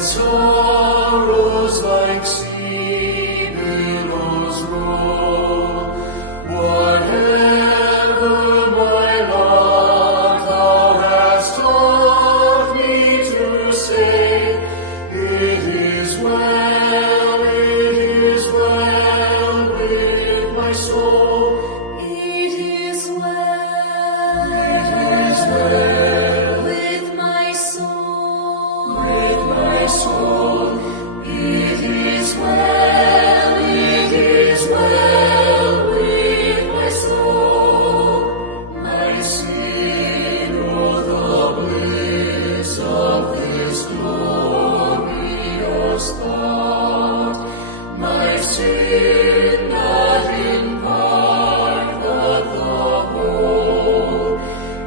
sorrows like sea billows roll, whatever my lot, thou hast taught me to say, it is well with my soul. It is well with my soul. With my soul, it is well with my soul. My sin, oh, the bliss of this glorious thought. My sin, not in part, but the whole,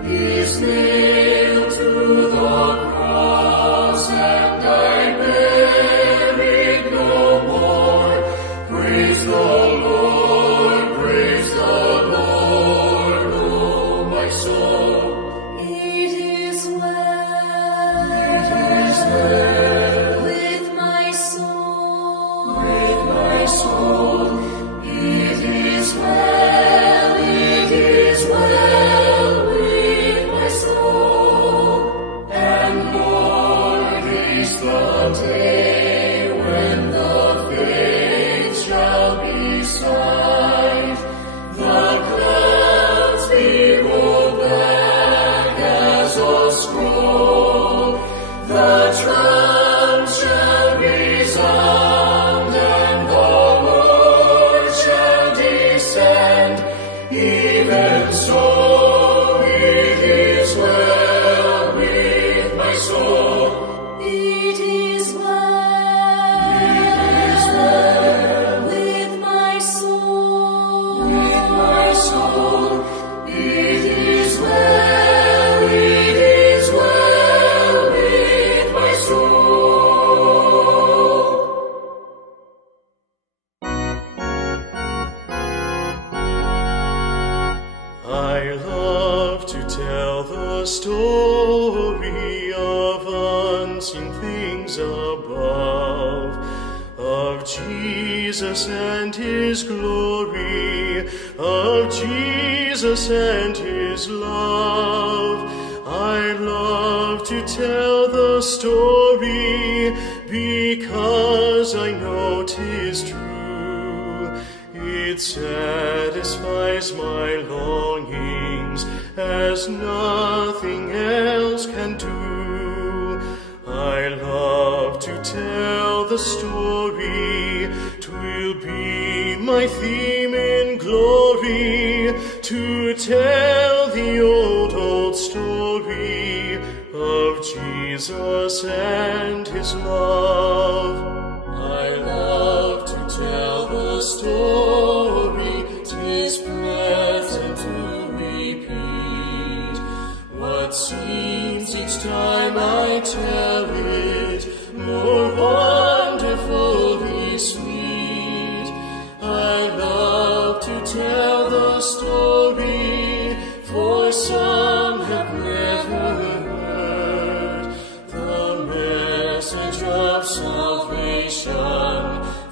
is nailed to the cross, and I bear it no more. Praise the Lord, oh my soul. It is well with my soul. With my soul, it is well with my soul. And Lord, is the day when the faith shall be sight, the clouds be rolled back as a scroll, the drums shall resound, and the Lord shall descend. Even so, it is well with my soul. It is well with my soul. With my soul, it is well with my soul. I love to tell the story of unseen things above, of Jesus and His glory, of Jesus and His love. I love to tell the story because I know 'tis true. It satisfies my longings as nothing else can do. I love to tell the story, 'twill be my theme in glory, to tell the old story of Jesus and His love. I love to tell the story, 'tis pleasant to repeat what seems each time I tell it more wonderfully sweet. I love to tell the story, for some have never heard the message of salvation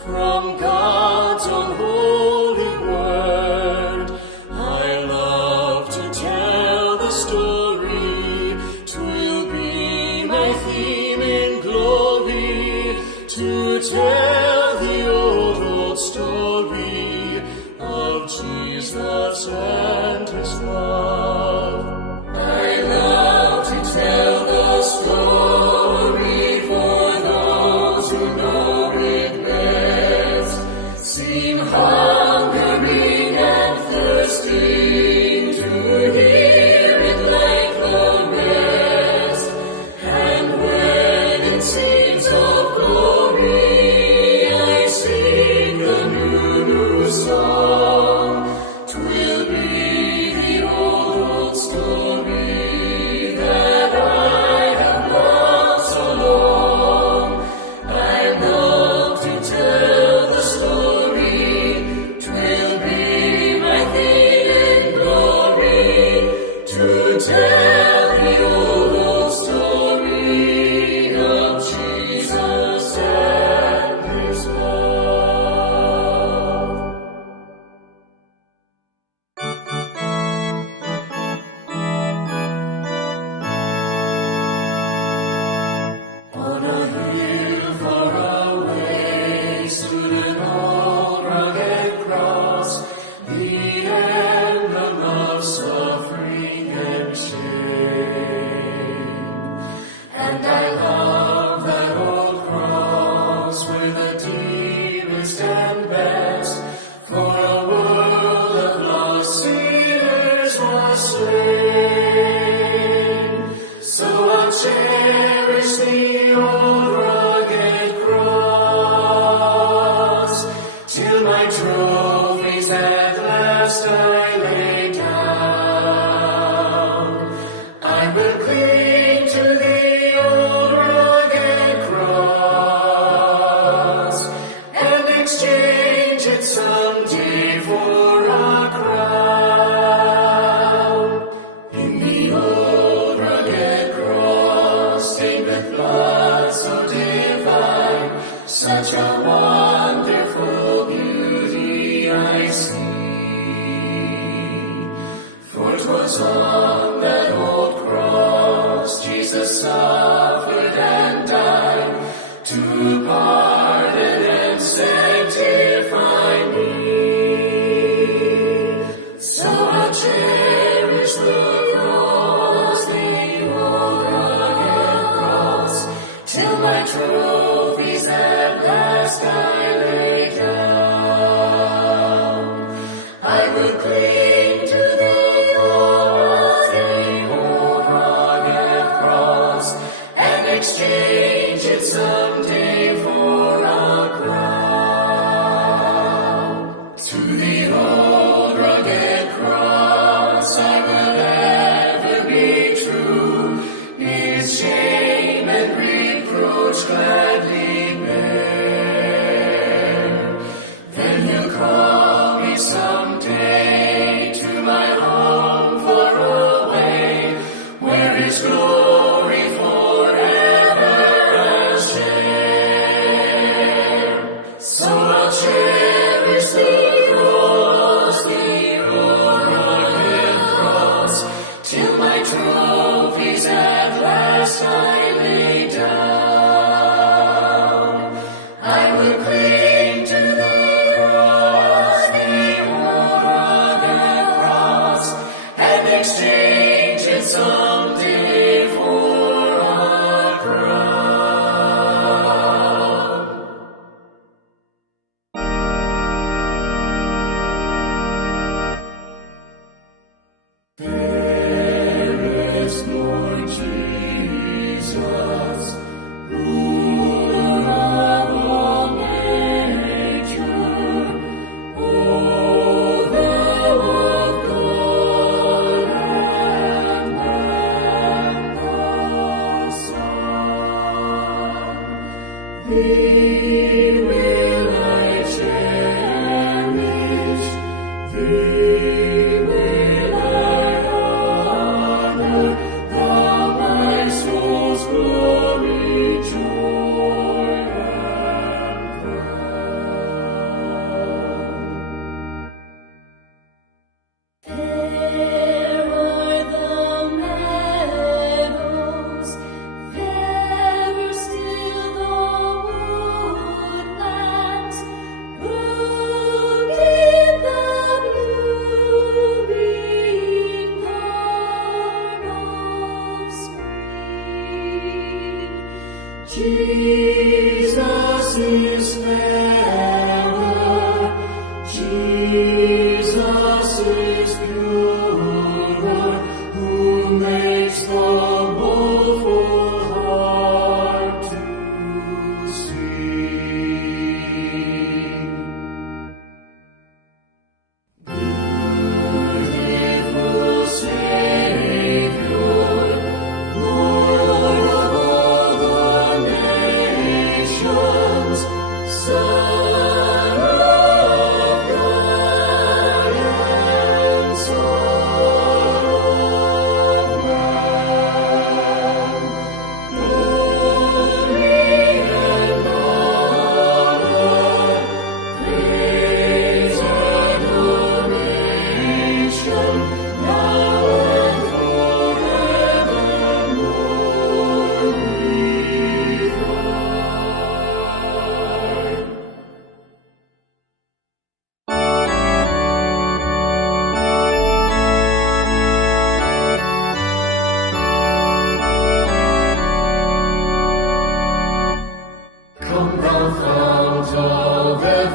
from God's own holy word. I love to tell the story, 'twill be my theme in glory, to tell the old story of Jesus and His love. I love to tell the story for those who know it best, seem hungering and thirsting to hear it like the rest. And when in scenes of glory I sing the new song, 'twill be And I love that old cross where the dearest and best for a world of lost sinners was slain. So I'll cherish the old rugged cross till my trophies at last I lay down. I will cling to the old rugged cross and exchange it someday for a crown. In the old rugged cross, stained with blood so divine, such a wonderful beauty I see. For 'twas on that old cross Jesus suffered and died to pardon and sanctify me. So I'll cherish the cross, the old rugged cross, till my trophies at last I lay down. I will cling to the old rugged cross and exchange it someday for a crown. To the old rugged cross I will ever be true, its shame and reproach gladly bear. Then he'll call me someday to my home far away, where his glory forever I'll share. So I'll cherish the cross, the old rugged cross, till my trophies at last I lay down. I will cling to the cross, the old rugged cross, and exchange it someday for a crown. Fairest Lord Jesus, ruler of all nature, O thou of God and man the Son, thee will I cherish, thee will I honor, thou my soul's glory, joy, and crown. Fair are the meadows, fairer still the woodlands, broad in the blooming morn of spring. Jesus is fairer, Jesus is purer, who makes the woeful heart to sing. Beautiful Savior, Lord of all the nations, Son of God and Son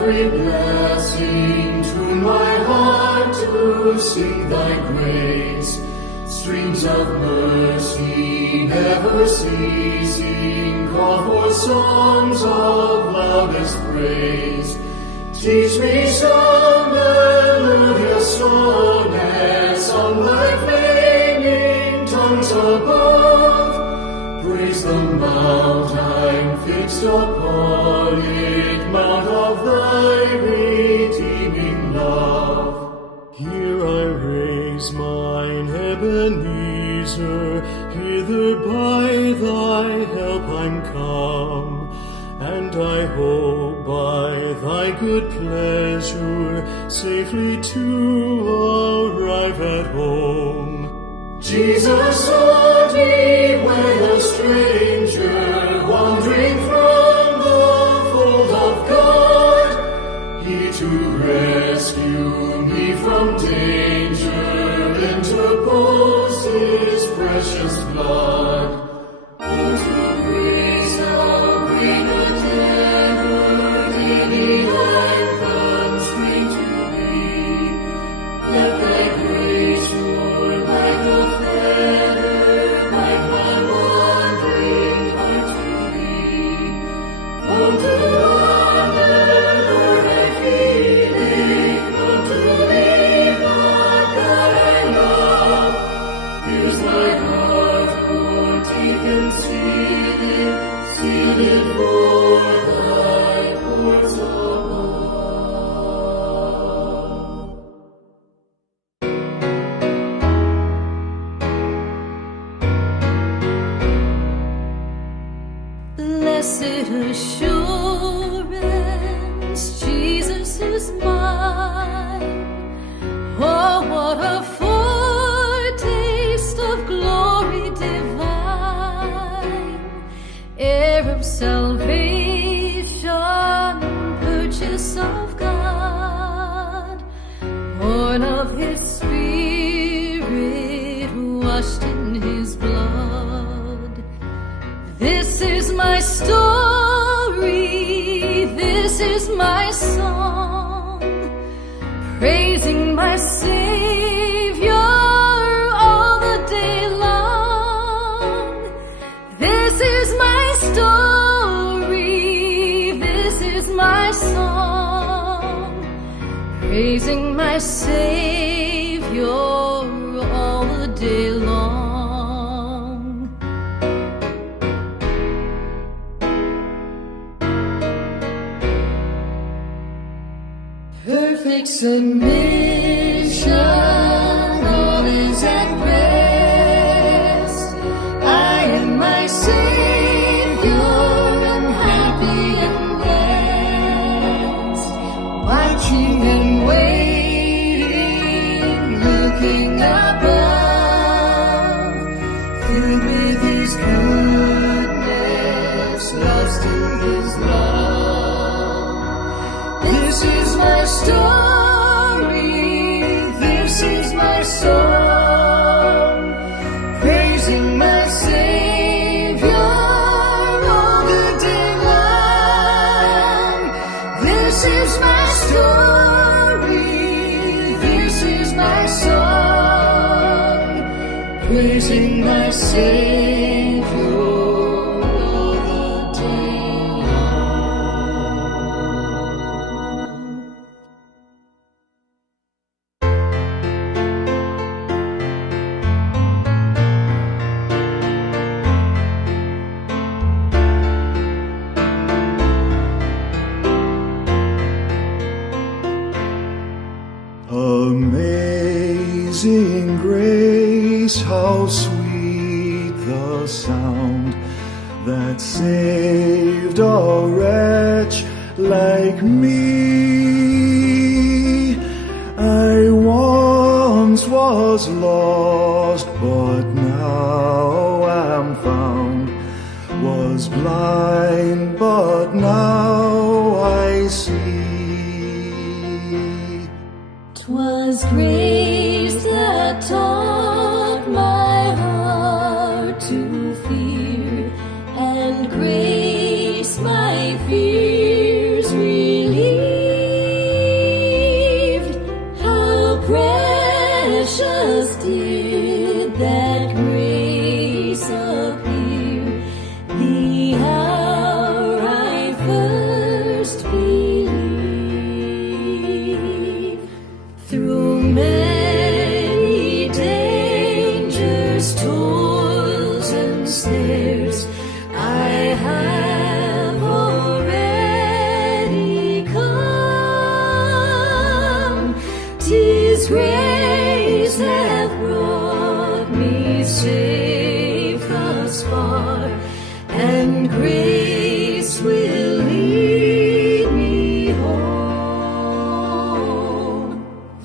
every blessing. Tune my heart to sing thy grace. Streams of mercy never ceasing, call for songs of loudest praise. Teach me some melodious sonnets on thy flaming tongues above. Praise the mount I'm fixed upon it, mount of thy redeeming love. Here I raise mine Ebenezer, hither by thy help I'm come, and I hope by thy good pleasure safely to arrive at home. Jesus sought me when a stranger, wandering from the fold of God. He to rescue me from danger interposed his precious blood. Oh, to grace how great a terror did behind constraint to be. Let thy grace, Lord, like a fetter, bind my wandering heart to thee. Oh, to honor, Lord, I feel it, oh, to thee, my God, I love. Here's thy heart, Lord, deep and seal it for thy courts above. Blessed assurance, Jesus is mine. Oh, what a foretaste of glory divine, heir of salvation, purchase of God, born of his Spirit, washed in his blood. This is my story, this is my song, praising my Savior all the day long. This is my story, this is my song, praising my Savior all the day long. Perfect submission, all is at rest. I am my Savior, and happy and blessed, watching and waiting, looking above, filled with his goodness, lost in his love. This is my story, this is my song, praising my Savior all the day long. This is my story, this is my song, praising my Savior all the day long. Amazing grace, how sweet the sound that saved a wretch like me. I once was lost, but now am found, was blind, but now I see. 'Twas grace that taught my heart to fear, and grace my fears relieved. grace I have already come. 'Tis grace hath brought me safe thus far, and grace will lead me home.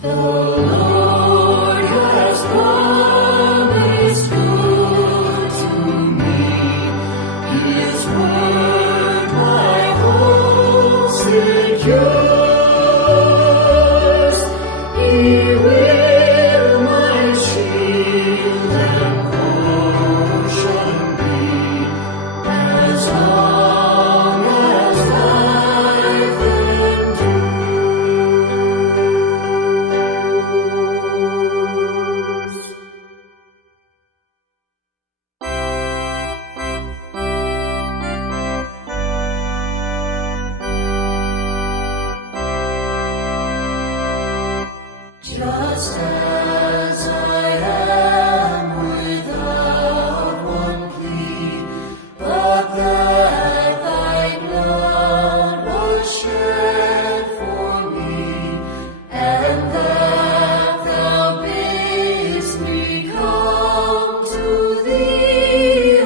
The Lord has promised good to me. His word my hope secures. He will my shield and portion be, as long as life endures. Just as I am without one plea, but that thy blood was shed for me, and that thou bidst me come to thee, O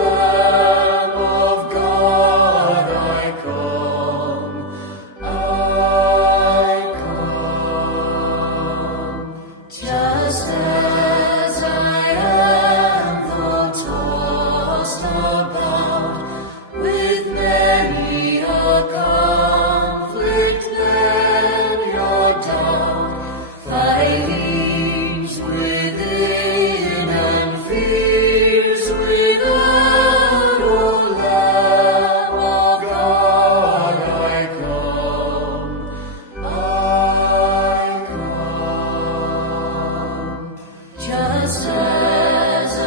Lamb of God, I come, I come. Just as I am, though tossed about with many a conflict, many a doubt, thy leaves within and fears without, O Lamb of God, I come, I come. Just as I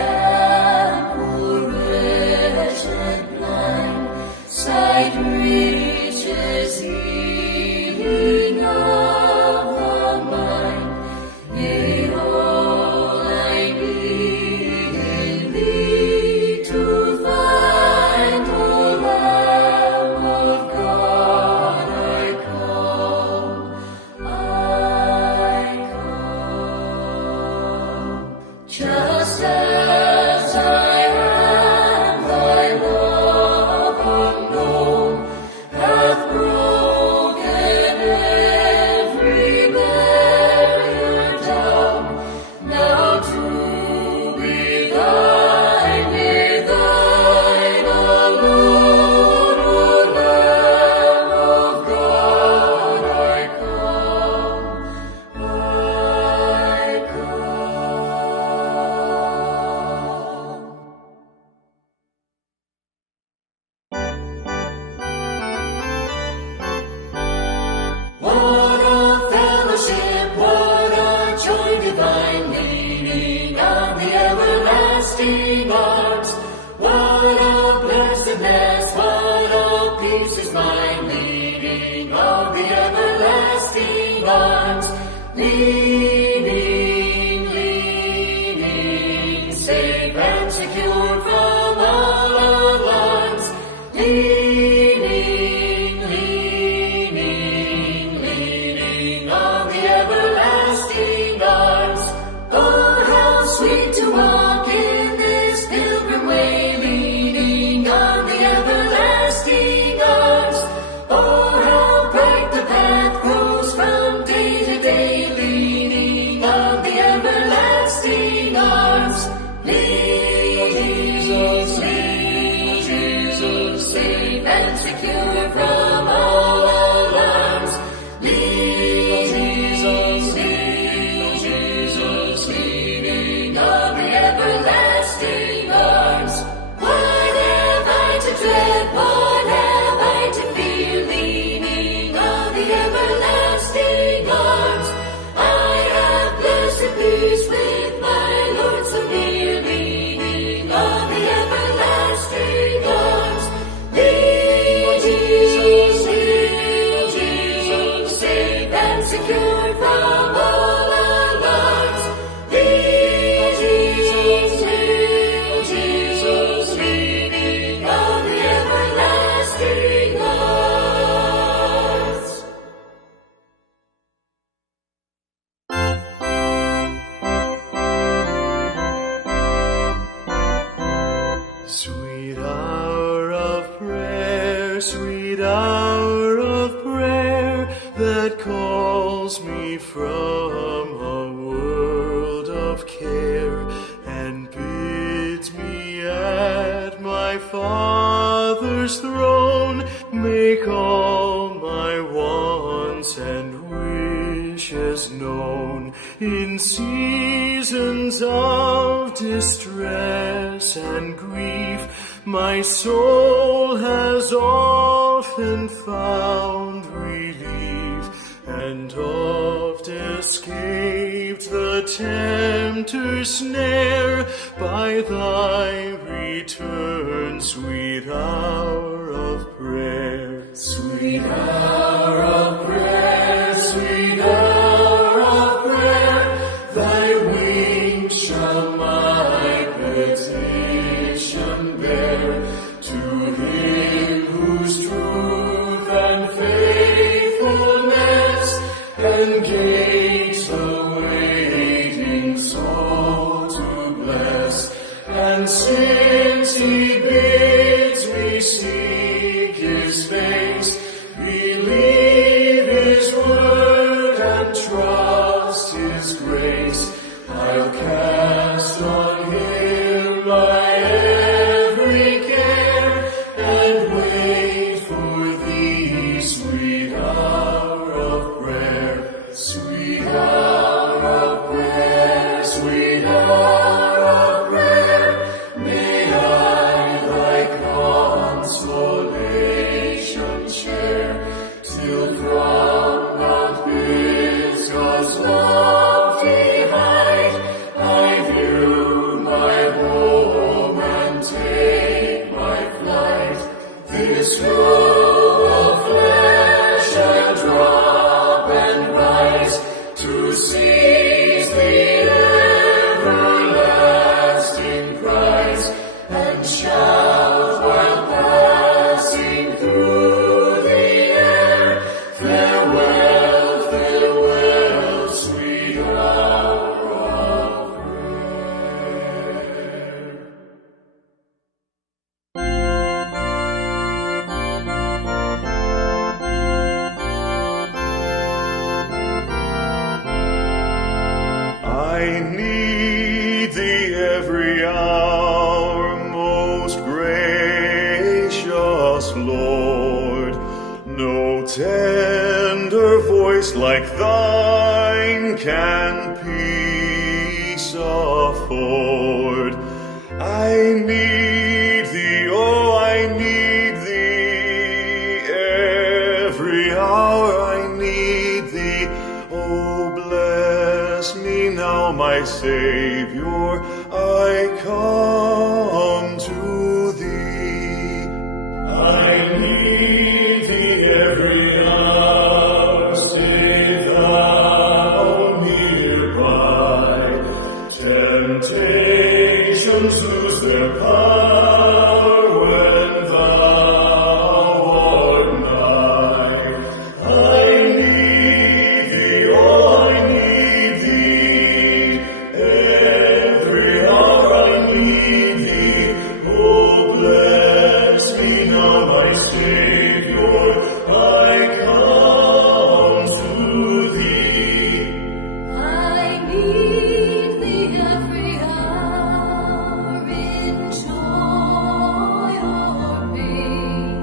am, poor wretched blind, sight riches healing of the mind, yea, all I need in thee to find, O Lamb of God, I come, I come. Just as I am, thy love unknown hath broken every barrier down. Now to be thine, be thine alone, O Lamb of God, I come, I come. What a fellowship, what a joy divine, leaning on the everlasting arms. What a blessedness, what a peace is mine, leaning on the everlasting arms. Leaning, leaning, safe and secure from all alarms. Leaning, leaning, leaning on the everlasting arms. Oh, how sweet to walk in this pilgrim way, leaning on the everlasting arms. Oh, how bright the path grows from day to day, leaning on the everlasting arms. Lead Jesus, safe and secure from all alarms. Lead Jesus, leaning on the everlasting arms. What have I to dread? What have I to fear? Leaning on the everlasting arms. I have blessed peace with my Lord so near, leaning on the everlasting arms. Lead Jesus, safe and secure from all alarms. Lead Jesus, lead Sweet hour of prayer, sweet hour of prayer, that calls me from a world of care, and bids me at my Father's throne make all my wants and wishes known. In seasons of distress and grief, my soul has often found relief, and oft escaped the tempter's snare by thy return, sweet hour of prayer. Sweet hour of prayer, sweet hour of prayer, thy wings shall my petition bear. To him whose truth and faithfulness engage the waiting soul to bless, and since he bids me seek his face, believe his word and trust his grace, I'll cast on him my every care, and wait for thee, sweet hour of prayer. Sweet hour of prayer, sweet hour of prayer, may I thy consolation share, till from Mount Pisgah's lofty height I view my home and take my flight. This robe of flesh I'll drop and rise to seize the everlasting prize, and shout while passing through the air, farewell, farewell, sweet hour of prayer. I need thee every hour, most gracious Lord. No tender voice like thine can peace afford. I need thee, oh, I need thee, every hour I need thee. Oh, bless me now, my Savior, I come to thee. I need thee every hour, stay thou nearby. Temptations lose their power when thou art nigh. I need thee, oh, I need thee, every hour I need thee. Oh, bless me now, my Savior, I come to thee. I need thee every hour in joy or pain.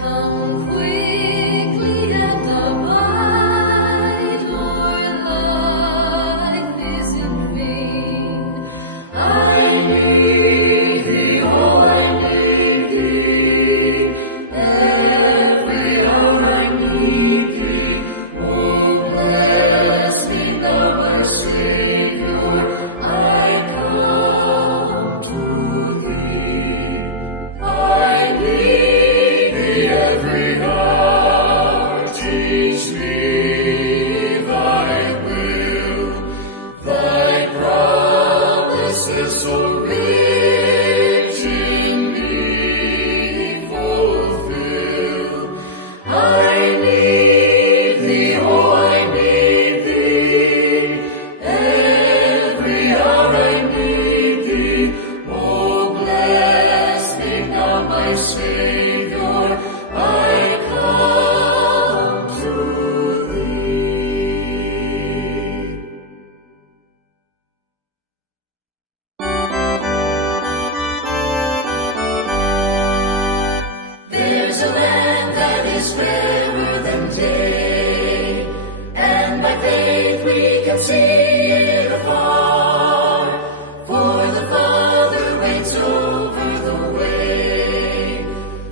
Come quickly and abide, Lord, life is in vain. I need thee, oh, I need thee, my Savior, I come to thee. There's a land that is fairer than day, and by faith we can see it afar, for the Father waits over the way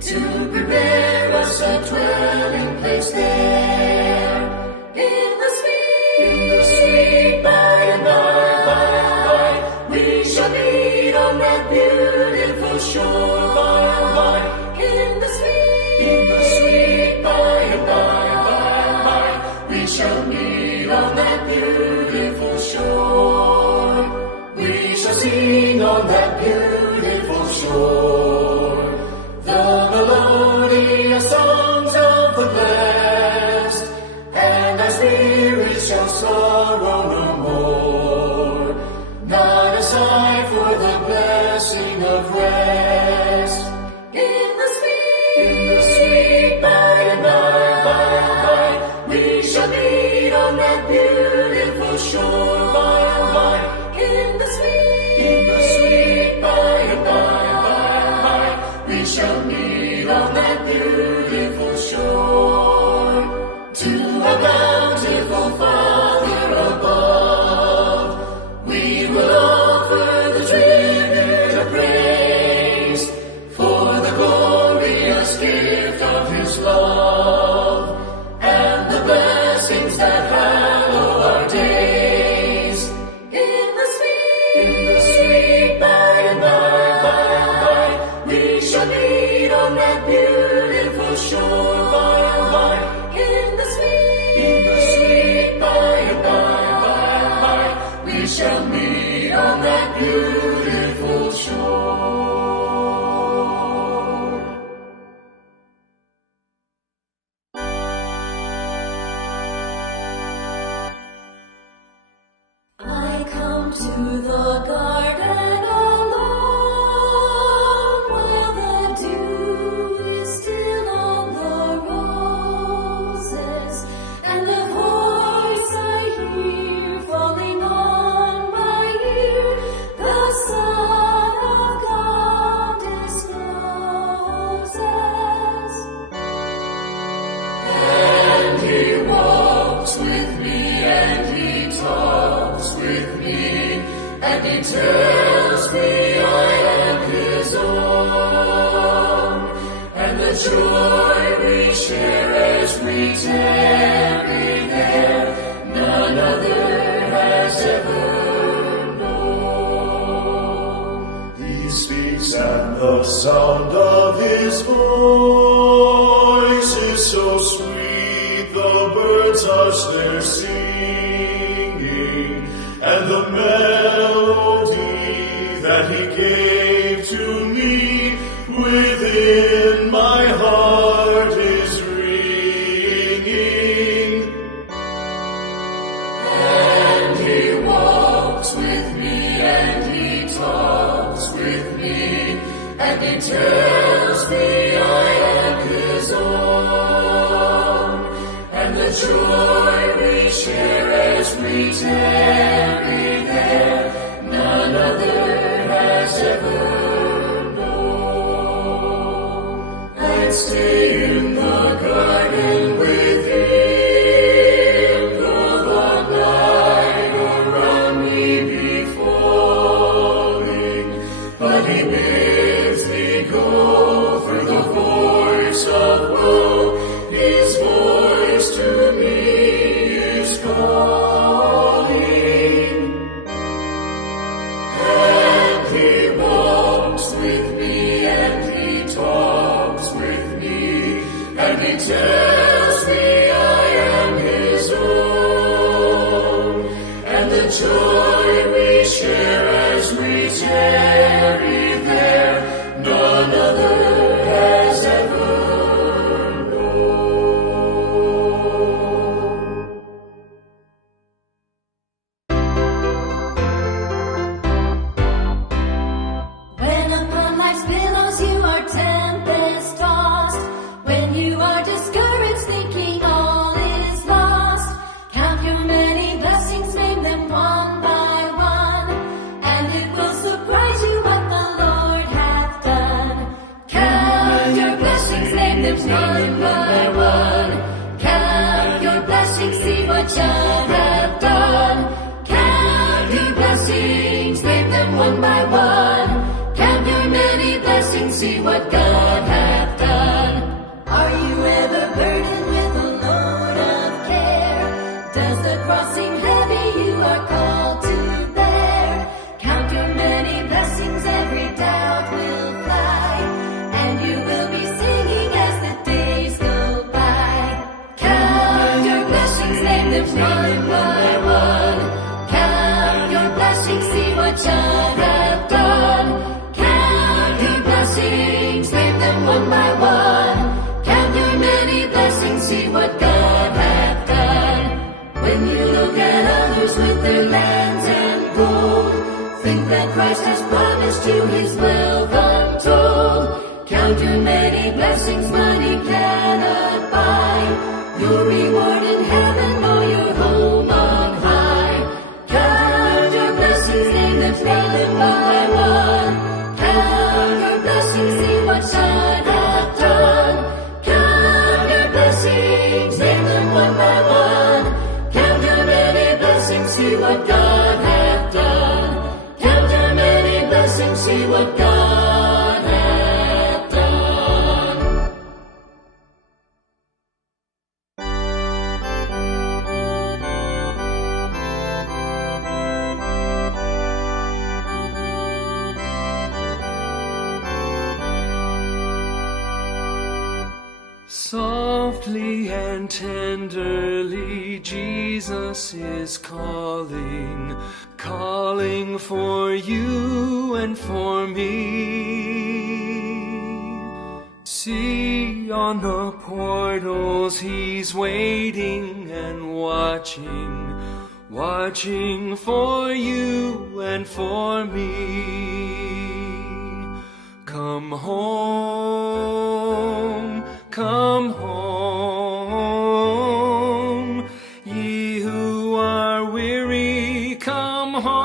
to prepare us a dwelling place there. In the sweet by and by, we shall meet on that beautiful shore by and by. In the sweet by and by, we shall meet on that beautiful shore. We shall sing on that beautiful shore the melodious songs of the blessed, and our spirits shall sorrow no more, not a sigh for the blessing of rest. In the sweet by and by, we shall meet on that beautiful shore by and by. In the sweet by and by, we shall meet on that beautiful shore. To a bountiful Father above, we will offer the tribute of praise for the glorious gift of His love and the blessings that hallow our days. In the sweet by and by, we shall meet on that beautiful shore by and by. In the sweet by and by, we shall meet on that beautiful shore. I come to the garden alone, where the dew is still on the roses, and the voice I hear falling on my ear, the Son of God discloses. And He walks with me, and He talks with me, and He tells me I am His own, and the joy we share as we tarry there, none other has ever known. He speaks, and the sound of His voice is so sweet, the birds hush their singing, and the melody that He gave to me within my heart is ringing. And He walks with me, and He talks with me, and He tells me I am His own, and the joy we share as we tarry there, none other has ever known. I'd stay in the garden with Him the long night, or round me be falling, but He bids me go through the voice of woe. His voice to me is calling, and He walks with me, and He talks with me, and He tells me I am His own, and the joy we share as we tarry there, none other has ever known. When upon life's billows you are tempest name them one by one. Count your blessings, see what God hath done. Count your blessings, name them one by one. Count your many blessings, see what God hath done. Are you ever burdened with a load of care? Does the crossing heavy you are called to bear? Count your many blessings, every doubt will fly, and you will be singing as the days go by. Count your blessings, name them one by one. Count your blessings, see what God hath done. Count your blessings, name them one by one. Count your many blessings, see what God hath done. When you look at others with their lands and gold, think that Christ has promised you his wealth untold. Count your many blessings money cannot buy, your reward in heaven or your home on high. Count your blessings, name them one by one. Count your blessings, see what God hath done. Count your blessings, name them one by one. Count your many blessings, see what God hath done. Count your many blessings, see what God hath done. Softly and tenderly Jesus is calling, calling for you and for me. See on the portals he's waiting and watching, watching for you and for me. Come home, come home, ye who are weary, come home.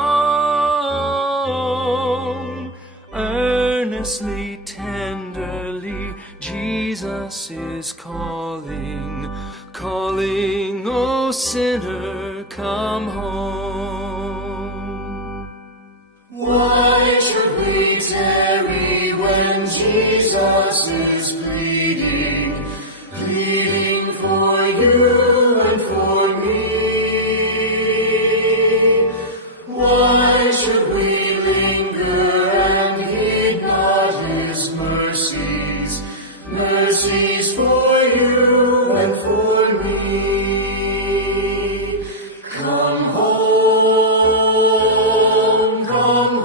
Earnestly, tenderly, Jesus is calling, calling, O sinner, come home. Why should we tarry when Jesus is pleading, pleading for you and for me? Why should we linger and heed not his mercies, mercies for you and for me? Come home, come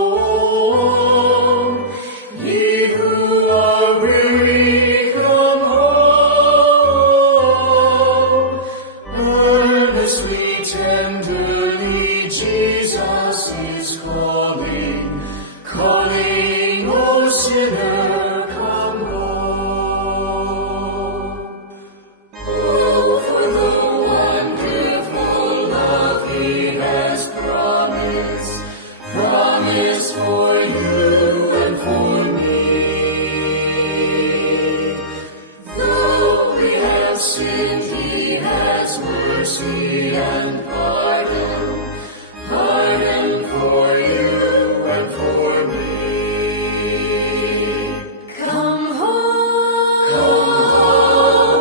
home, ye who are weary, come home. Earnestly, tenderly, Jesus is calling, calling, O sinner, come home. Oh, for the wonderful love he has promised, promised for you and for me. Though we have sinned, he has mercy and pardon, pardon for you and for me. Come home,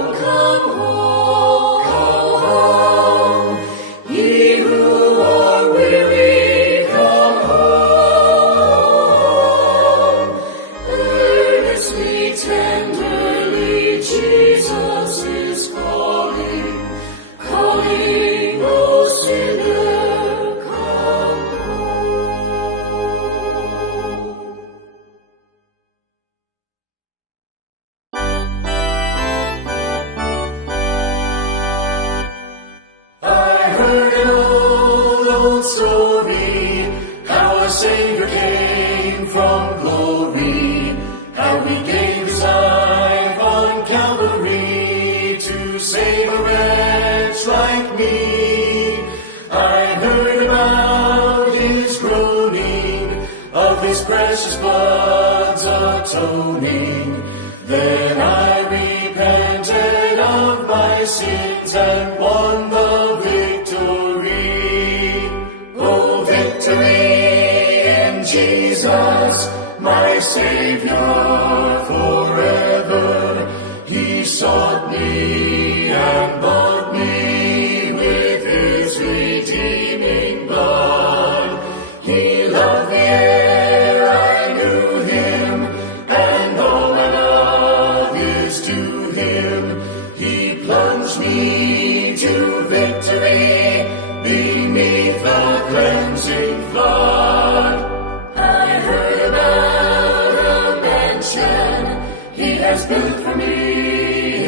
Come home, come home, ye who are weary, come home. Earnestly, tenderly, Jesus is calling, calling, O sinner, come home. I heard an old story, how a Savior came from glory, how he gave his life on Calvary to save a wretch like me. I heard about his groaning, of his precious blood's atoning. Then I repented of my sins and won the victory. Oh, victory in Jesus, my Savior forever. He sought me and bought me with his redeeming blood. He loved me ere I knew him, and all my love is to him. He plunged me to victory beneath the cleansing flood. I heard about a mansion he has built for me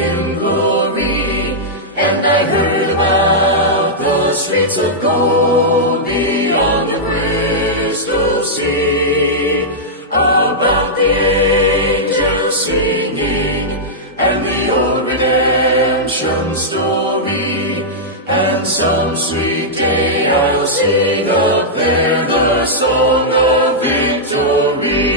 in glory, and I heard about the streets of gold beyond the crystal sea, about the angels singing and the old redemption story. And some sweet day I'll sing up there the song of victory.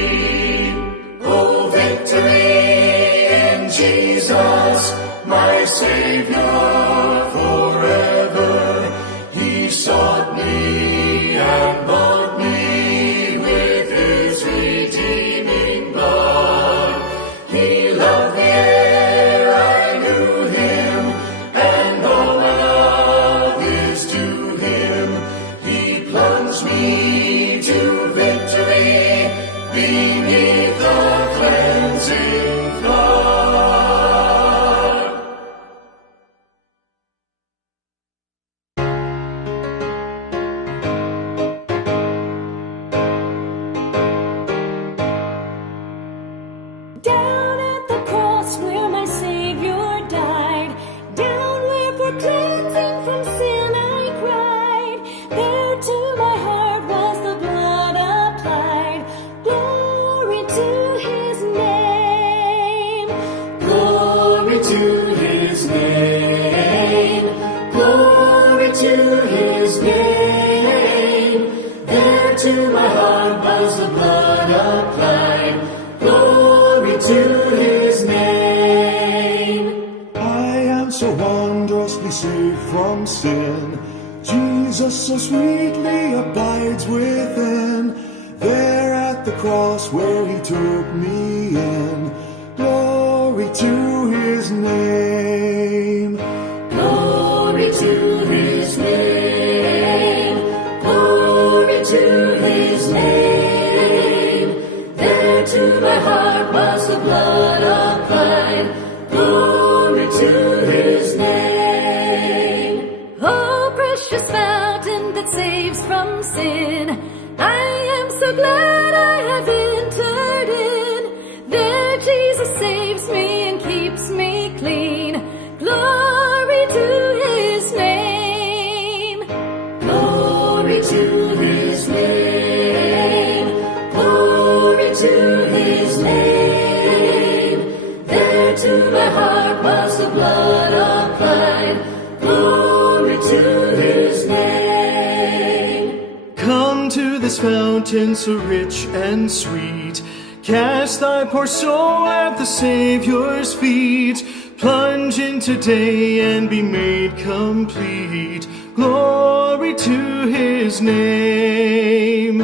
Oh, victory in Jesus, my Savior forever. He sought me and bought me with his redeeming blood. He loved me ere I knew him, and all my love is to him. He plunged me to victory beneath the cleansing flood. Down at the cross where my Savior died, down where for cleansing from sin I cried, there to my heart was the blood applied. Glory to his name. Glory to his name. Glory to his name. There to my heart was the blood applied. Glory to his name. I am so wondrously saved from sin. Jesus so sweetly abides within. There at the cross where he took me in. Glory to his name. Glory to his name. Glory to his name. There to my heart was the blood applied. Glory to his name. Oh, precious fountain that saves from sin, I am so glad I have entered in. There Jesus saves me and keeps me clean. Glory to his name. Glory to his name. Glory to his name. There to my heart was the blood applied. Glory to his name. Come to this fountain so rich and sweet. Cast thy poor soul at the Savior's feet. Plunge in today and be made complete. Glory to his name.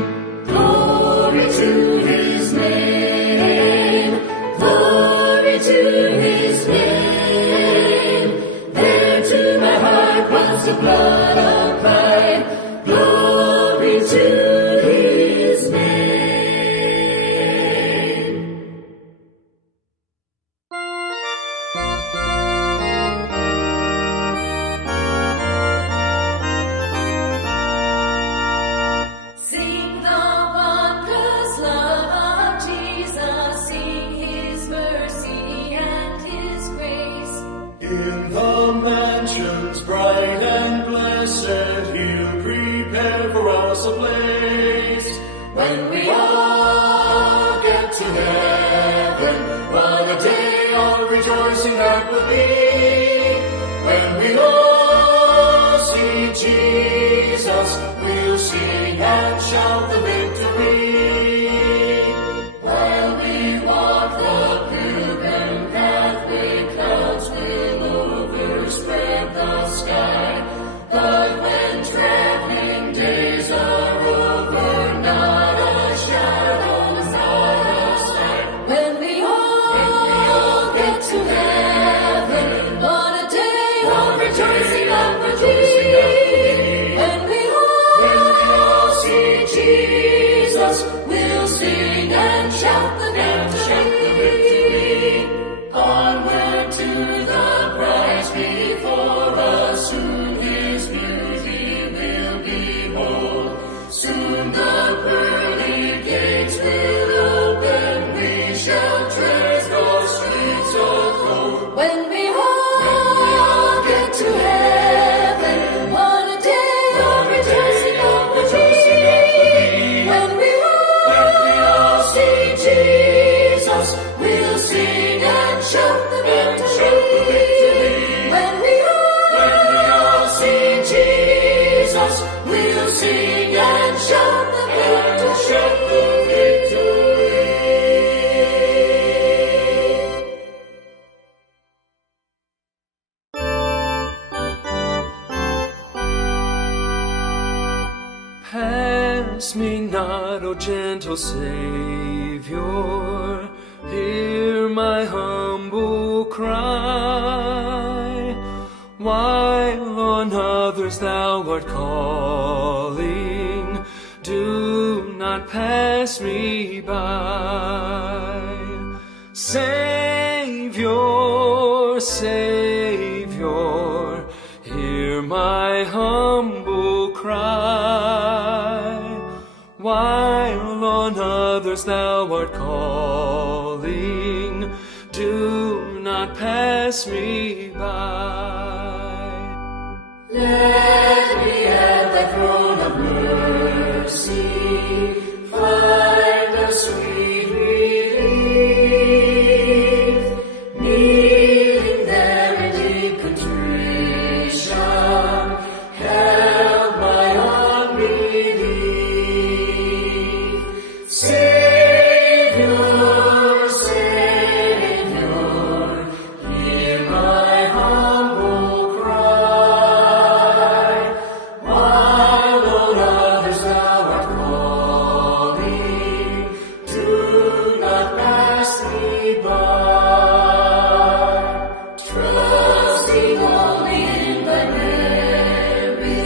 Glory to his name. Glory to his name. There to my heart was the blood applied. Glory to his name. Sing the wondrous love of Jesus, sing his mercy and his grace. In the mansions bright and blessed, he'll prepare for us a place. When we all get to heaven, what a day of rejoicing that will be. When we all see Jesus, we'll sing and shout the victory. While we walk the pilgrim pass me not, O gentle Savior. Hear my humble cry. While on others thou art calling, do not pass me by. Savior, Savior, hear my humble cry. While on others thou art calling, do not pass me by. Let me at thy throne of mercy find a sweet relief, kneeling there in deep contrition, help my unbelief. Savior, Savior, hear my humble cry. While on others thou art calling, do not pass me by. Trusting only in thy merit,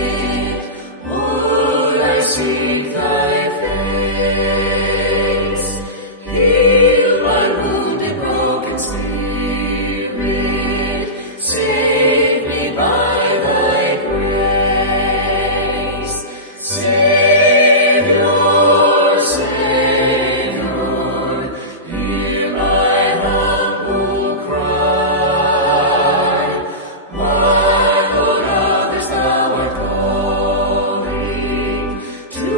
would I seek thy face. Heal my wounded, broken spirit, save me by thy grace. Savior, Savior, hear my humble cry. While on others thou art calling, do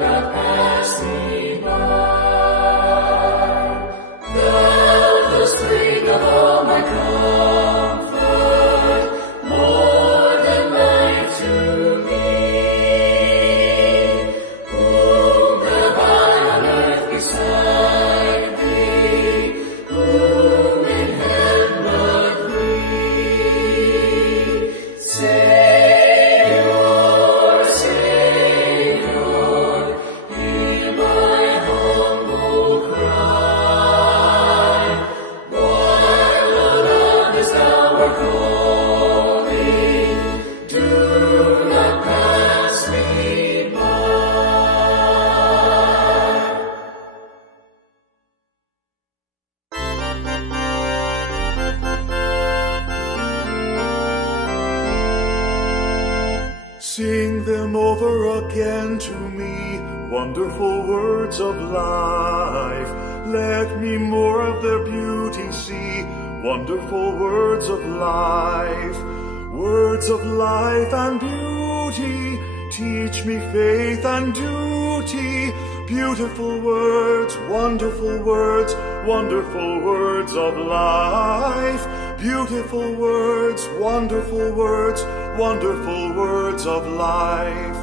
not pass me by. Thou the spring of all my comfort, more than life to me. Whom have I on earth beside thee? Whom in heaven but thee? Savior, Savior, hear my humble cry. While on others thou art calling, do not pass me by. Sing them over again to me, wonderful words of life. Let me more of their beauty see, wonderful words of life. Words of life and beauty, teach me faith and duty. Beautiful words, wonderful words, wonderful words of life. Beautiful words, wonderful words, wonderful words of life.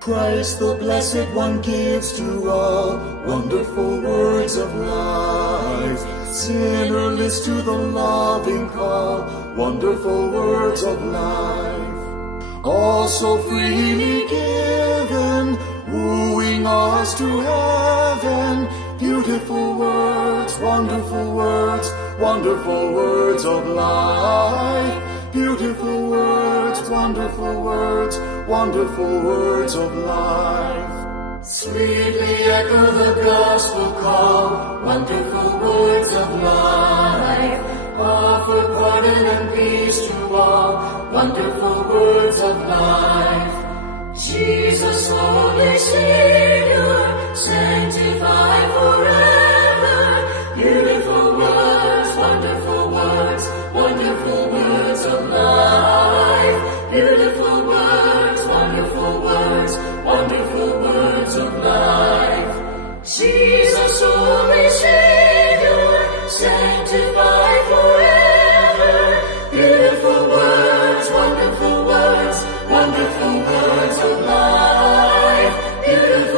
Christ the Blessed One gives to all wonderful words of life. Sinner list to the loving call, wonderful words of life. All so freely given, wooing us to heaven. Beautiful words, wonderful words, wonderful words of life. Beautiful words, wonderful words, wonderful words of life. Sweetly echo the gospel call, wonderful words of life. Offer pardon and peace to all, wonderful words of life. Jesus, Holy Savior, sanctify forever. Beautiful words, wonderful words, wonderful words of life. Beautiful words, wonderful words, wonderful words of life. Jesus, Holy Savior, sanctify forever. Beautiful words, wonderful words, wonderful words of life. Beautiful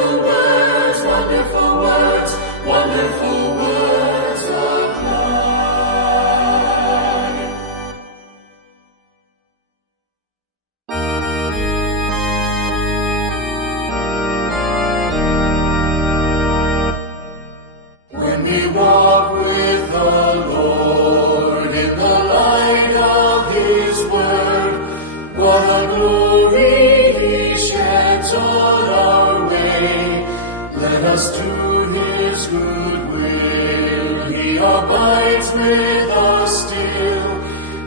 abides with us still,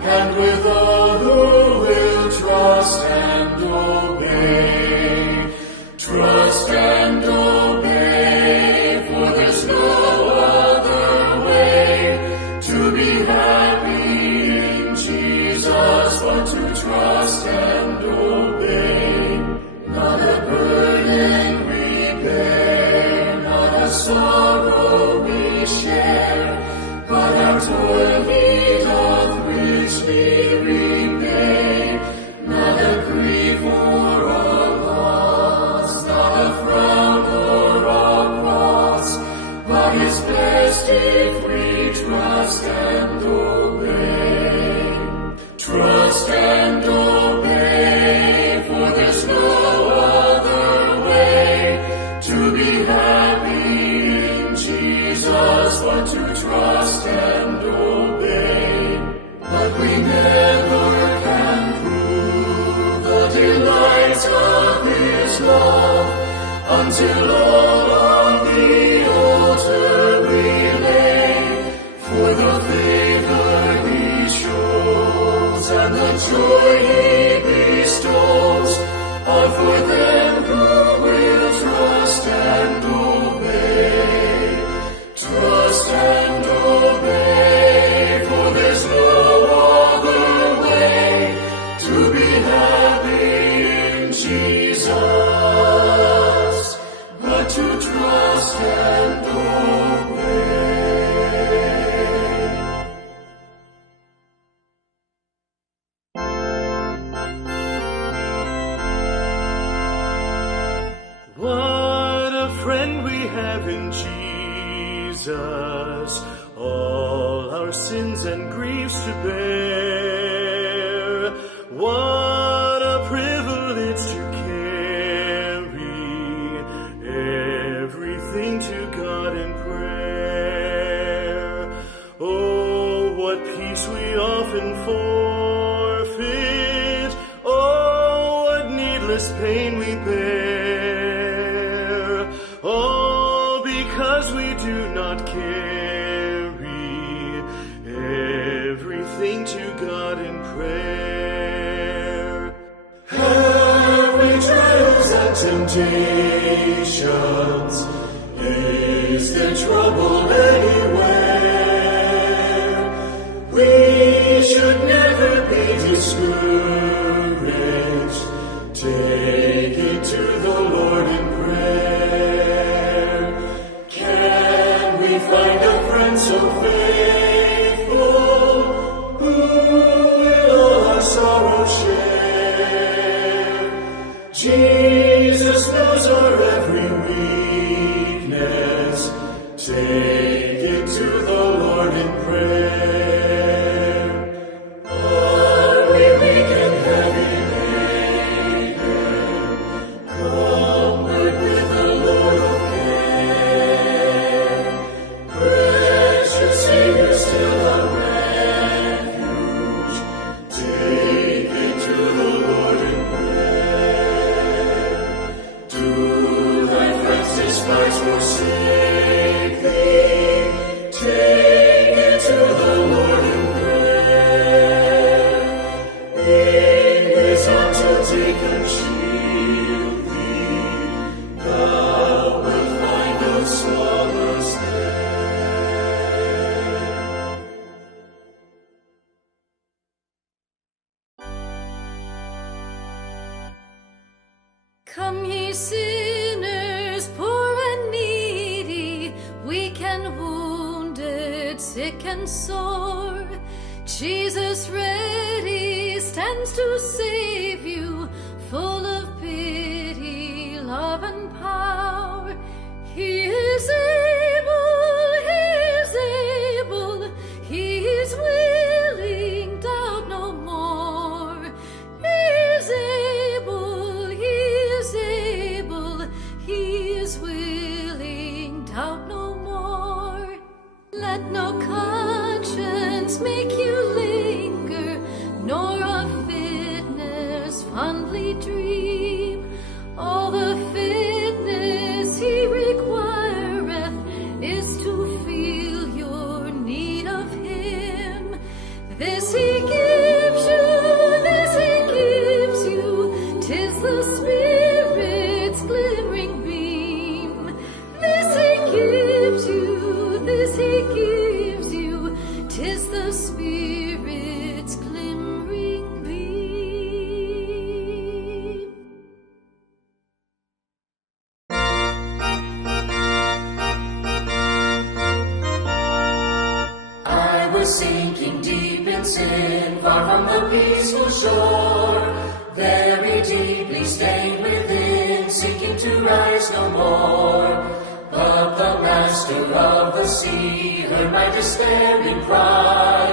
and with all who will trust and obey. Trust and obey, for there's no other way to be happy in Jesus but to trust and obey. Not a burden we bear, not a sorrow we share, but our toil He doth richly repay. Not a grief or a loss, not a frown or a cross, but is blessed if we trust and obey. Trust and obey, for there's no other way to be happy in Jesus but to trust and obey. But we never can prove the delights of His love until all on the altar we lay. For the favor He shows and the joy He bestows are for them who will trust and obey. Trust and obey, for there's no other way to be happy in Jesus but to trust and obey. What a friend we have in Jesus, all our sins and griefs to bear. What a privilege to carry everything to God in prayer. Oh, what peace we often forfeit. Oh, what needless pain we bear. All because we do not carry everything to God in prayer. Every trials and temptations, is there trouble anywhere? We should never be discouraged. Take it to the Lord in prayer. Can we find a friend so faithful who will all our sorrow share? Jesus knows our every weakness. Take it to the Lord in prayer. Are we weak and heavy laden? Comfort with the Lord of care. Precious Savior, still our refuge. Take it to the Lord in prayer. Do thy friends despise, forsake thee? Take it to the Lord in prayer. In His arms He'll take and shield thee. Thou wilt find a solace there. Come ye sinners, poor and needy, weak and wounded, sick and sore. Jesus ready stands to save you, full of pity, love and power. He is able, He is able, He is willing, doubt no more. He is able, He is able, He is willing, doubt no more. Let no conscience make you linger, nor of fitness fondly dream. All the fitness He requireth is to feel your need of Him. 'tis the Spirit's glimmering beam. I was sinking deep in sin, far from the peaceful shore, very deeply stained within, seeking to rise no more. But the Master of the sea heard my despairing cry.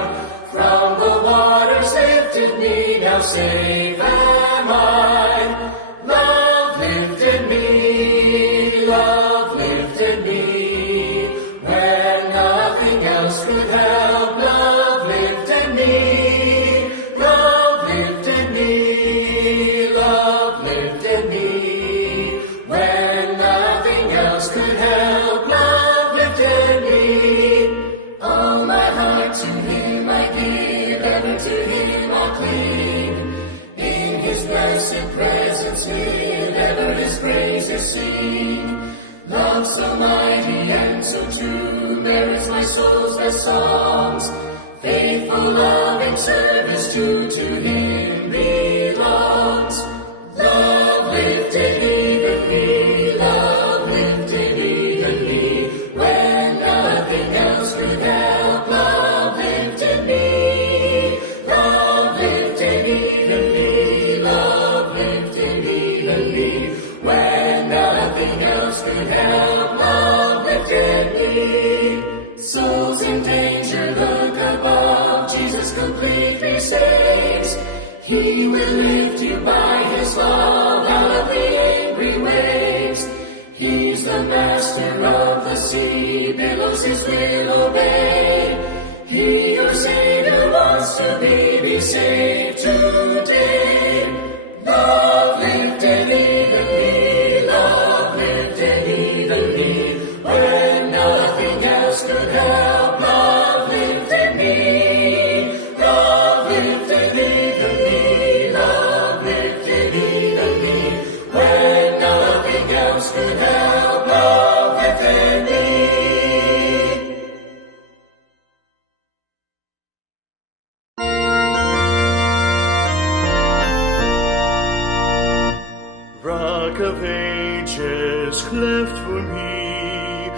From the waters lifted me, now safe am I. Love lifted me, love lifted me. When nothing else could help, love lifted me. Love lifted me, love lifted me. When nothing else could help, love lifted me. All my heart to Him I give, ever to Him I'll cling. In His blessed presence live, ever His praises sing. Love so mighty and so true merits my soul's best songs. Faithful, loving service true to Him belongs. Love lifted even me, love lifted even me. When nothing else could help, love lifted me. Love lifted even me, love lifted even me. When nothing else could help, love lifted me. Souls in danger look above, Jesus completely saves. He will lift you by His love out of the angry waves. He's the Master of the sea, billows His will obey. He, your Savior, wants to be saved today. Love lifted even me, love lifted even me. When nothing else could help, love lifted me. Love lifted even me, love lifted even me. When nothing else could help, love lifted me. Rock of ages, cleft for me,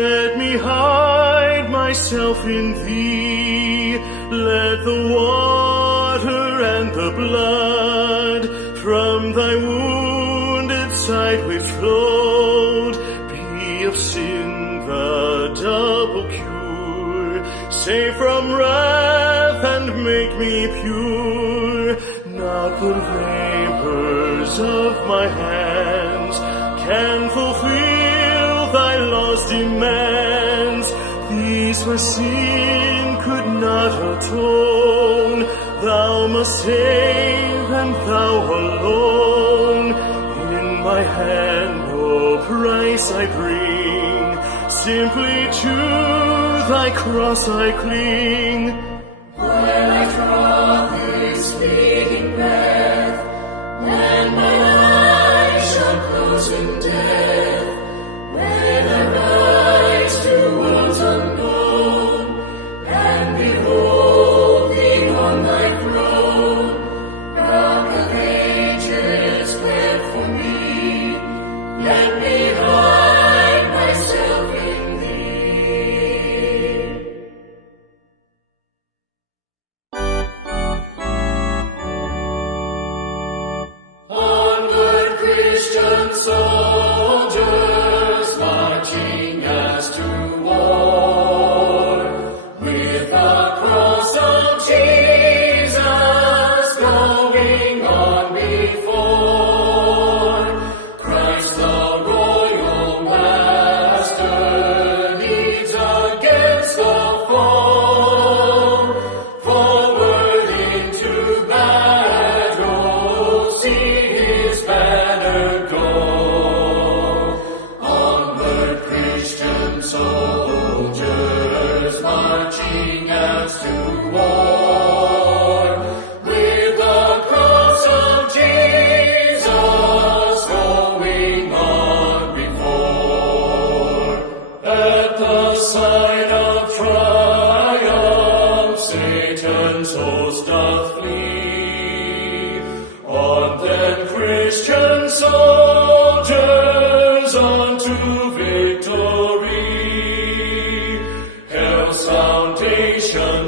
let me hide myself in Thee. Let the water and the blood from Thy wounded side which flowed be of sin the double cure. Save from wrath and make me pure. Not the labors of my hands can fulfill Thy law's demands. These for sin could not atone. Thou must save, and Thou alone. In my hand no price I bring, simply to Thy cross I cling. When I draw this fleeting breath, and my eyes shall close in death, when I rise to worlds unknown, and behold Thee on Thy throne, Rock of ages, cleft for me, let me hide myself in Thee. Onward, Christian soldiers, marching as to war, with the cross of Jesus going on before. Christ the royal Master leads against the foe, forward into battle, see His banner go. Onward, Christian soldiers, marching as to war, with the cross of Jesus going on before. At the sign of triumph,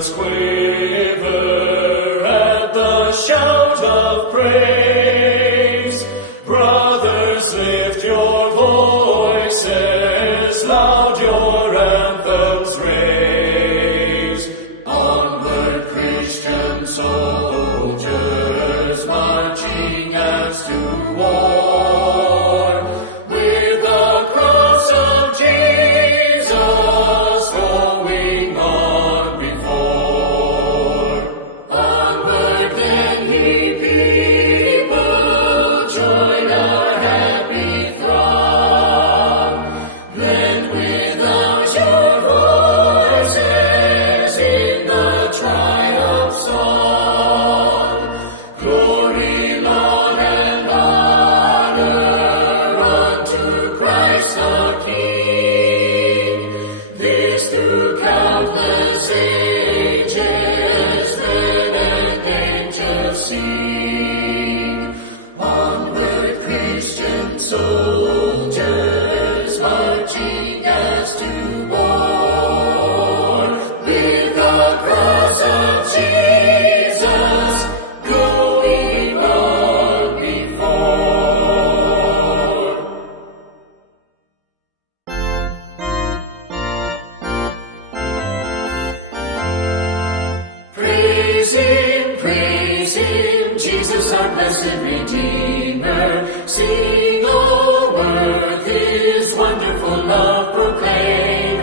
tremors quaver at the shout of praise. Brothers, lift your voices, loud your anthems raise. Onward, Christian soldiers, marching as to war, with the cross of Jesus going on before. Onward, then, ye people, join our happy throng. Blend with your voices in the triumph song. Glory, Lord, and honor unto Christ the King. This through countless ages, men and angels sing. Onward, Christian soldiers, marching as to war, with the cross of Jesus going on before. Praise Him, Jesus our blessed Redeemer. Sing, O earth, His wonderful love proclaim.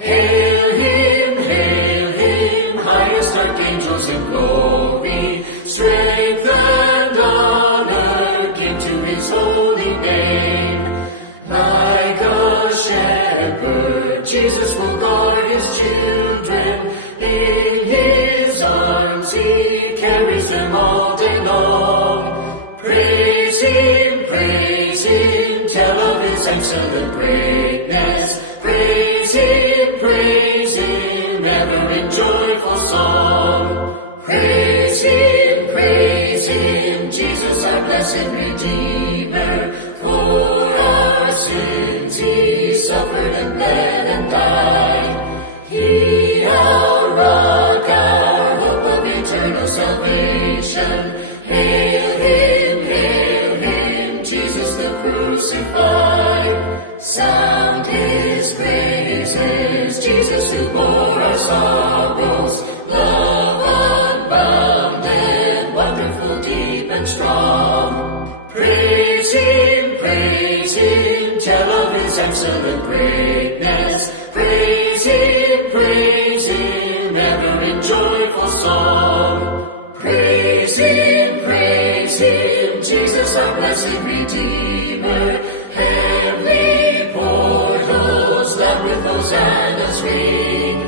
Hail Him, highest archangels in glory. Strength and honor give to His holy name. Like a shepherd, Jesus will guard His children. In His arms He carries them all day long. Praise Him, tell of His excellent greatness. Praise Him, ever in joyful song. Praise Him, Jesus our blessed Redeemer. For our sins He suffered and bled and died. He, our rock, our hope of eternal salvation. Hail Him, Jesus the crucified. Sound His praises, Jesus who bore our sorrows. Love unbounded, wonderful, deep and strong. Praise Him, tell of His excellent greatness. Praise Him, ever in joyful song. Praise Him, Jesus our blessed Redeemer. Heavenly portals loud with hosannas ring.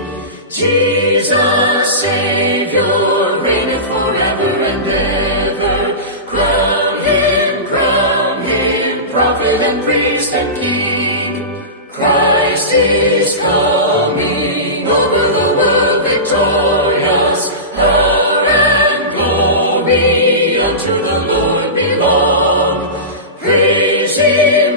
Jesus, Savior, reigneth forever and ever. Crown Him, prophet and priest and king. Christ is coming over the world victorious. Power and glory unto the Lord belong. Praise Him,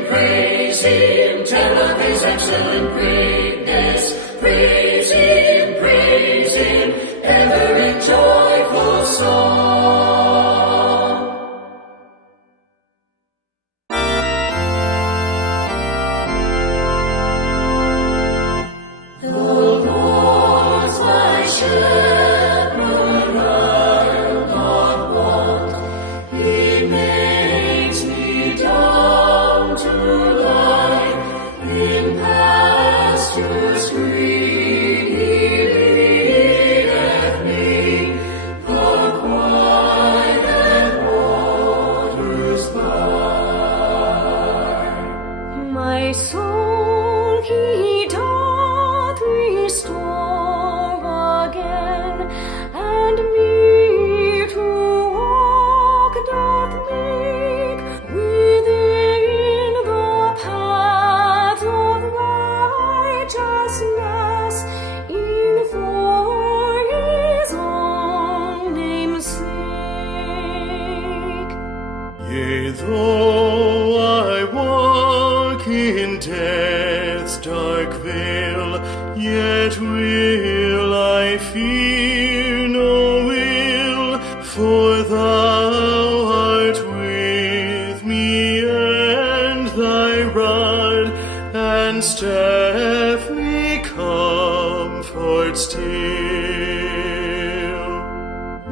fear no ill, for thou art with me, and thy rod and staff me comfort still.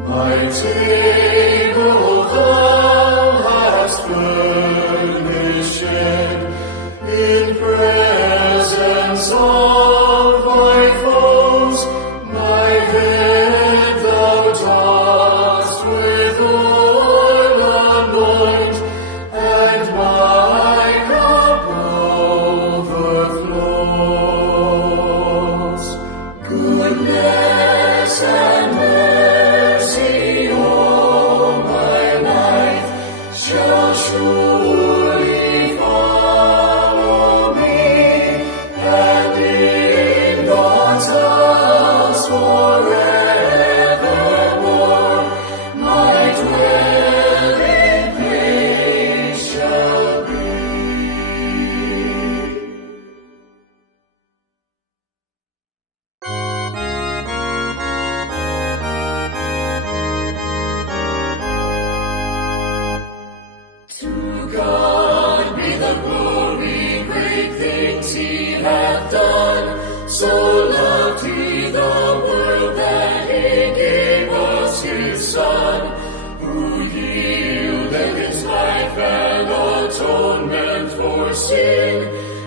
My table thou hast furnished in presence of my foes. My head thou dost with oil anoint, and my cup overflows. Goodness and mercy all my life shall surely follow me, and in God's house forevermore my dwelling place shall be. To God be the glory, great things he hath done. So loved he the world that he gave us his Son, who yielded his life and atonement for sin,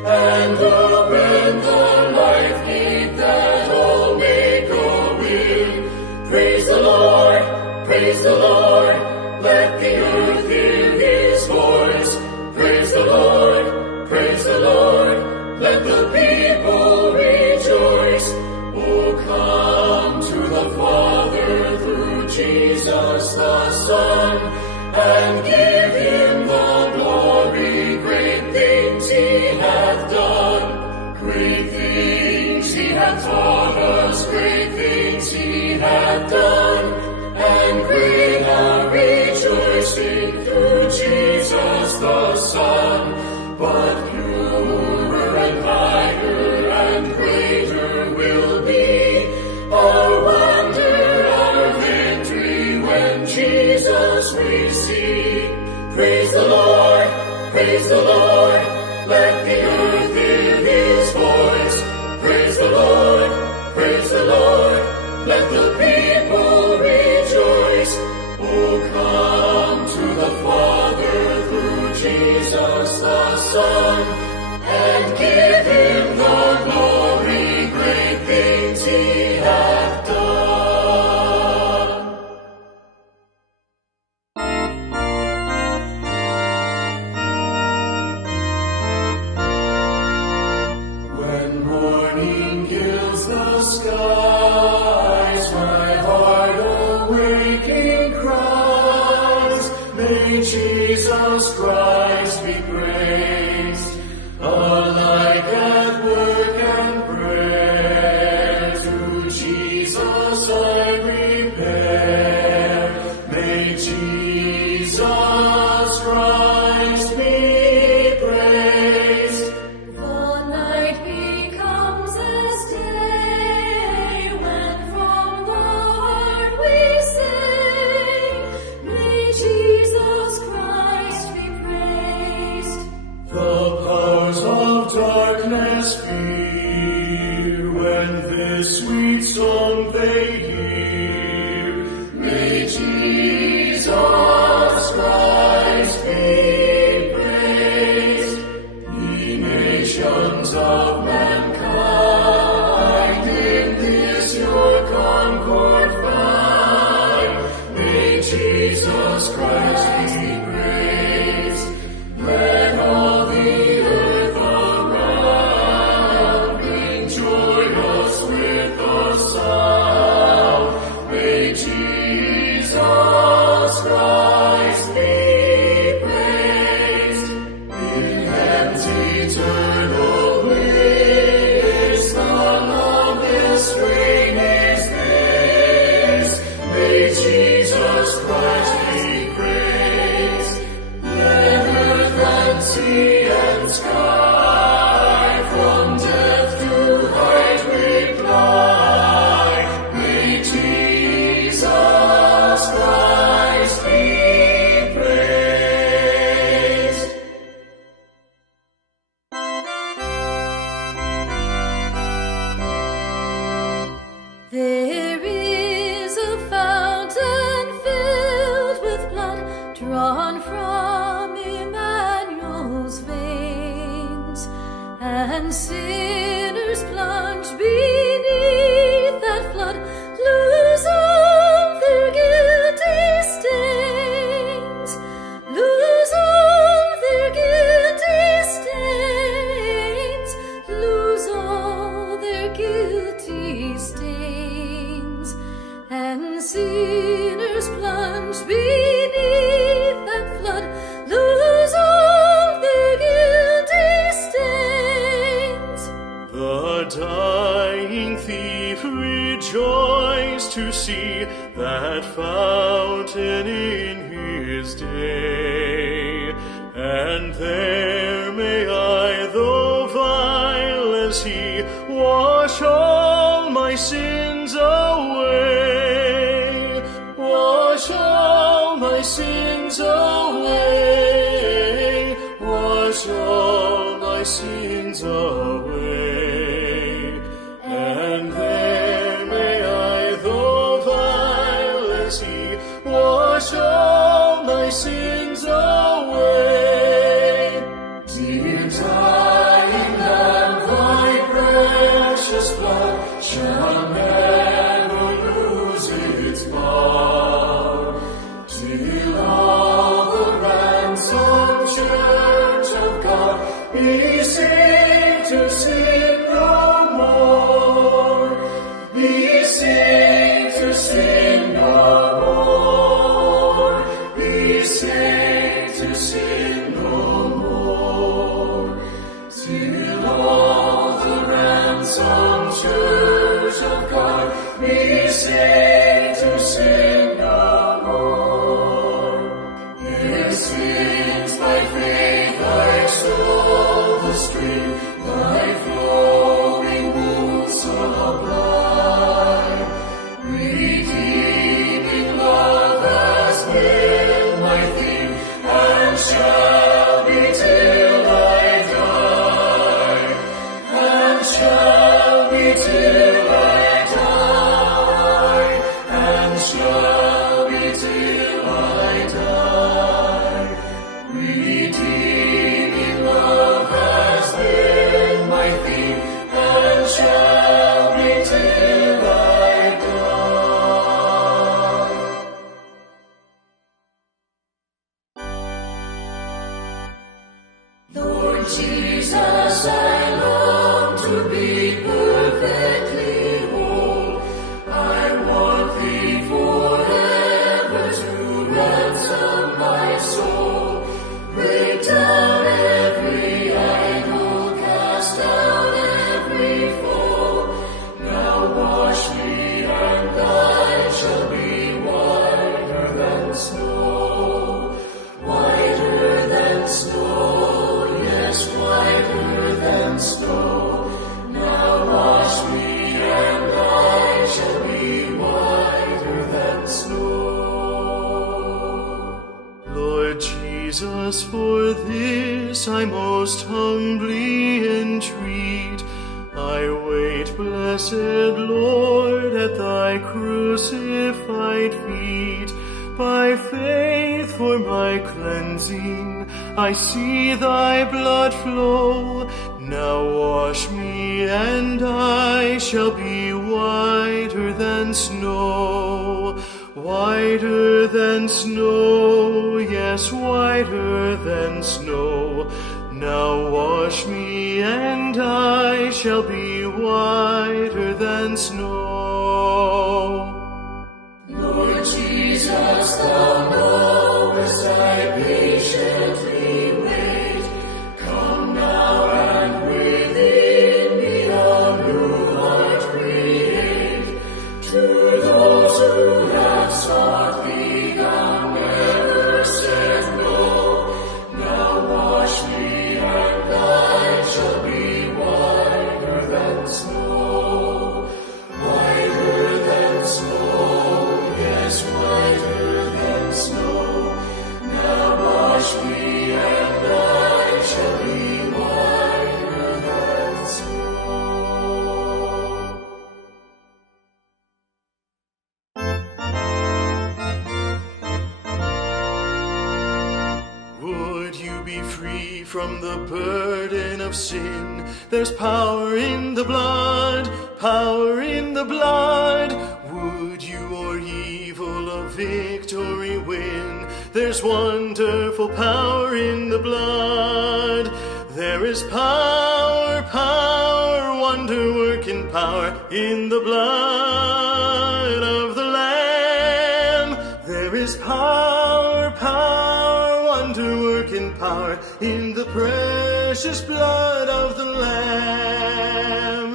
and opened the life gate that all may go in. Praise the Lord, praise the Lord, let the earth hear his voice. Praise the Lord, praise the Lord, let the people rejoice. Oh, come to the Father through Jesus the Son, and give him the glory. Great things he hath done, great things he hath taught us, great things he hath done, and great our rejoicing through Jesus the Son. But purer and higher and greater will be our wonder, our victory, when Jesus we see. Praise the Lord, praise the Lord, let the earth hear his voice. Praise the Lord, praise the Lord, let the people rejoice. Oh, come to the Father through Jesus the Son, and give him the glory, great things he hath done. When morning gilds the skies, my heart awaking cries, may Jesus Christ be praised. Alike sinners plunge beneath that flood, lose all their guilty stains. The dying thief rejoiced to see that fountain in his day, and there may I, though vile as he, wash all my sins away, wash all my sins away, wash all my sins away, and there may I, though vile as he, wash all my sins away. Dear dying Lamb, thy precious blood shall never lose its power, till all the ransomed church of God be saved to sin no more, be saved to sin no more, be saved to sin no more, till all the ransomed church of God be saved to sin no more. Their sins by faith I extol the stream, thy flowing wounds sublime, redeeming love has been my theme, and shall be till I die, and shall be till I die, and shall be till I die. Redeeming love has been my theme, and shall be till I die. Lord Jesus, I long to be perfectly whole. I want thee forever to ransom my soul. Break down every idol, cast down every foe. Now wash me, and I shall be whiter than snow, whiter than snow, yes, whiter than snow. Now wash me, and I shall be whiter than snow. Lord Jesus, for this I most humbly entreat. I wait, blessed Lord, at thy crucified feet. By faith for my cleansing, I see thy blood flow. Now wash me, and I shall be whiter than snow, whiter than snow, yes, whiter than snow. Now wash me, and I shall be whiter than snow. Lord Jesus, thou knowest I patiently wait. Come now, and within me a new heart create. To those who have sought thee, thou never said no. Now wash me, and I shall be whiter than snow, whiter than snow, yes, whiter than snow. Now wash me, and I shall be whiter than snow. Would you be free from the burden of sin? There's power in the blood, power in the blood. Would you o'er evil a victory win? There's wonderful power in the blood. There is power, power, wonder-working power in the blood of the Lamb. power in the precious blood of the Lamb.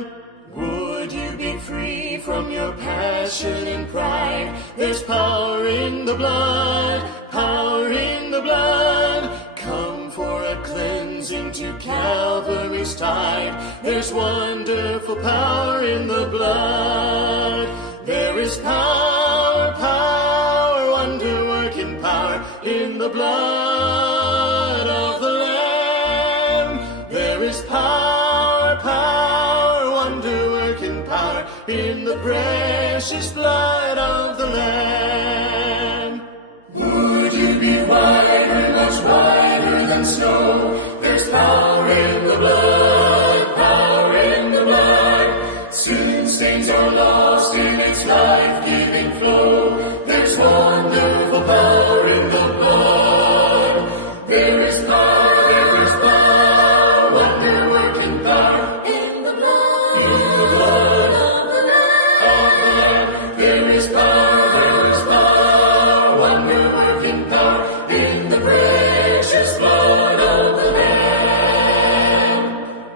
Would you be free from your passion and pride? There's power in the blood, power in the blood. Come for a cleansing to Calvary's tide. There's wonderful power in the blood. There is power, power, wonder-working power in the blood of the Lamb. There is power, power, wonder-working power in the precious blood of the Lamb. Would you be whiter, much whiter than snow? There's power in the blood, power in the blood. Sin stains are lost in its life-giving flow. There's wonderful power in the blood. There is power, wonder-working power In the blood, in the blood of the Lamb. of the Lamb. There is power, wonder-working power in the precious blood of the Lamb.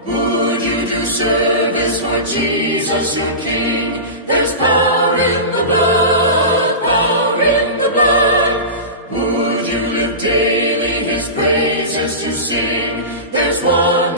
Would you do service for Jesus your King? There's power in the blood, power in the blood. Would you live daily His praises to sing? There's one